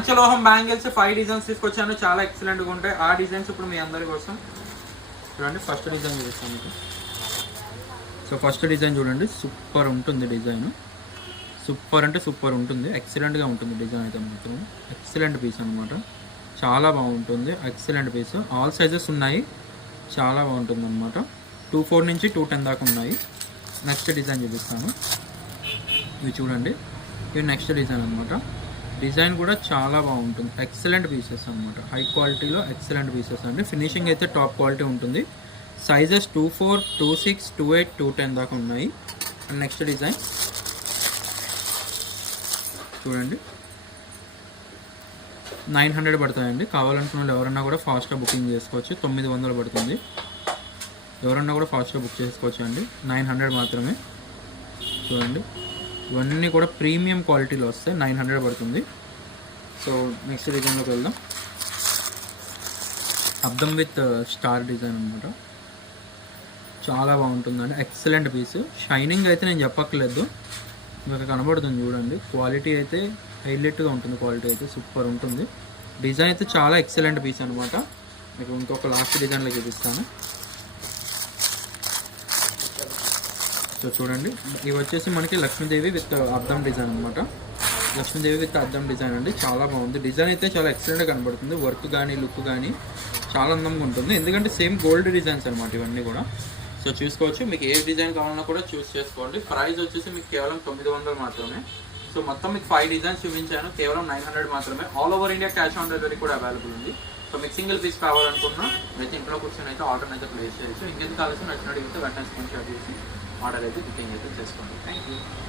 పంచలోహం bangles 5 designs తీసుకొచ్చాను, చాలా ఎక్సలెంట్గా ఉంటాయి. ఆ డిజైన్స్ ఇప్పుడు మీ అందరి కోసం చూడండి. ఫస్ట్ డిజైన్ చూపిస్తాను మీకు. సో ఫస్ట్ డిజైన్ చూడండి, సూపర్ ఉంటుంది డిజైన్. సూపర్ అంటే సూపర్ ఉంటుంది, ఎక్సలెంట్గా ఉంటుంది డిజైన్ అయితే మాత్రం. ఎక్సలెంట్ పీస్ అనమాట, చాలా బాగుంటుంది. ఎక్సలెంట్ పీస్, ఆల్ సైజెస్ ఉన్నాయి, చాలా బాగుంటుంది అనమాట. 24 నుంచి 210 దాకా ఉన్నాయి. నెక్స్ట్ డిజైన్ చూపిస్తాను, ఇవి చూడండి. ఇవి నెక్స్ట్ డిజైన్ అనమాట. డిజైన్ కూడా చాలా బాగుంటుంది, ఎక్సలెంట్ పీసెస్ అనమాట. హై క్వాలిటీలో ఎక్సలెంట్ పీసెస్ అండి. ఫినిషింగ్ అయితే టాప్ క్వాలిటీ ఉంటుంది. సైజెస్ 24, 26, 28, 210 దాకా ఉన్నాయి. అండ్ నెక్స్ట్ డిజైన్ చూడండి, 900 పడతాయండి. కావాలనుకున్న వాళ్ళు ఎవరన్నా కూడా ఫాస్ట్గా బుకింగ్ చేసుకోవచ్చు. 900 పడుతుంది, ఎవరన్నా కూడా ఫాస్ట్గా బుక్ చేసుకోవచ్చు అండి. 900 మాత్రమే. చూడండి, ఇవన్నీ కూడా ప్రీమియం క్వాలిటీలో వస్తాయి. 900 పడుతుంది. సో నెక్స్ట్ డిజైన్లోకి వెళ్దాం. అద్దం విత్ స్టార్ డిజైన్ అనమాట, చాలా బాగుంటుందండి. Excellent piece. షైనింగ్ అయితే నేను చెప్పక్కర్లేదు, మీకు కనబడుతుంది చూడండి. క్వాలిటీ అయితే హైలైట్గా ఉంటుంది, క్వాలిటీ అయితే సూపర్ ఉంటుంది. డిజైన్ అయితే చాలా ఎక్సలెంట్ పీస్ అనమాట. మీకు ఇంకొక లాస్ట్ డిజైన్లో చూపిస్తాను. సో చూడండి, ఇవి వచ్చేసి మనకి లక్ష్మీదేవి విత్ అద్దం డిజైన్ అనమాట. లక్ష్మీదేవి విత్ అద్దం డిజైన్ అండి, చాలా బాగుంది. డిజైన్ అయితే చాలా ఎక్సలెంట్గా కనబడుతుంది. వర్క్ కానీ లుక్ కానీ చాలా అందంగా ఉంటుంది, ఎందుకంటే సేమ్ గోల్డ్ డిజైన్స్ అనమాట ఇవన్నీ కూడా. సో చూసుకోవచ్చు, మీకు ఏ డిజైన్ కావాలన్నా కూడా చూస్ చేసుకోండి. ప్రైస్ వచ్చేసి మీకు కేవలం 900 మాత్రమే. సో మొత్తం మీకు 5 డిజైన్స్ చూపించాను, కేవలం 900 మాత్రమే. All over India cash on delivery కూడా అవైలబుల్ ఉంది. సో మీకు సింగిల్ పీస్ కావాలనుకున్నా అయితే ఇంట్లో కూర్చొని అయితే ఆర్డర్ అయితే ప్లేస్ చేయొచ్చు. ఇంకెందుకు కావాల్సిన నచ్చినట్టు వెంటనే స్క్రీన్ షాట్ చేసి ఆర్డర్ అయితే బుకింగ్ అయితే చేసుకోండి. Thank you.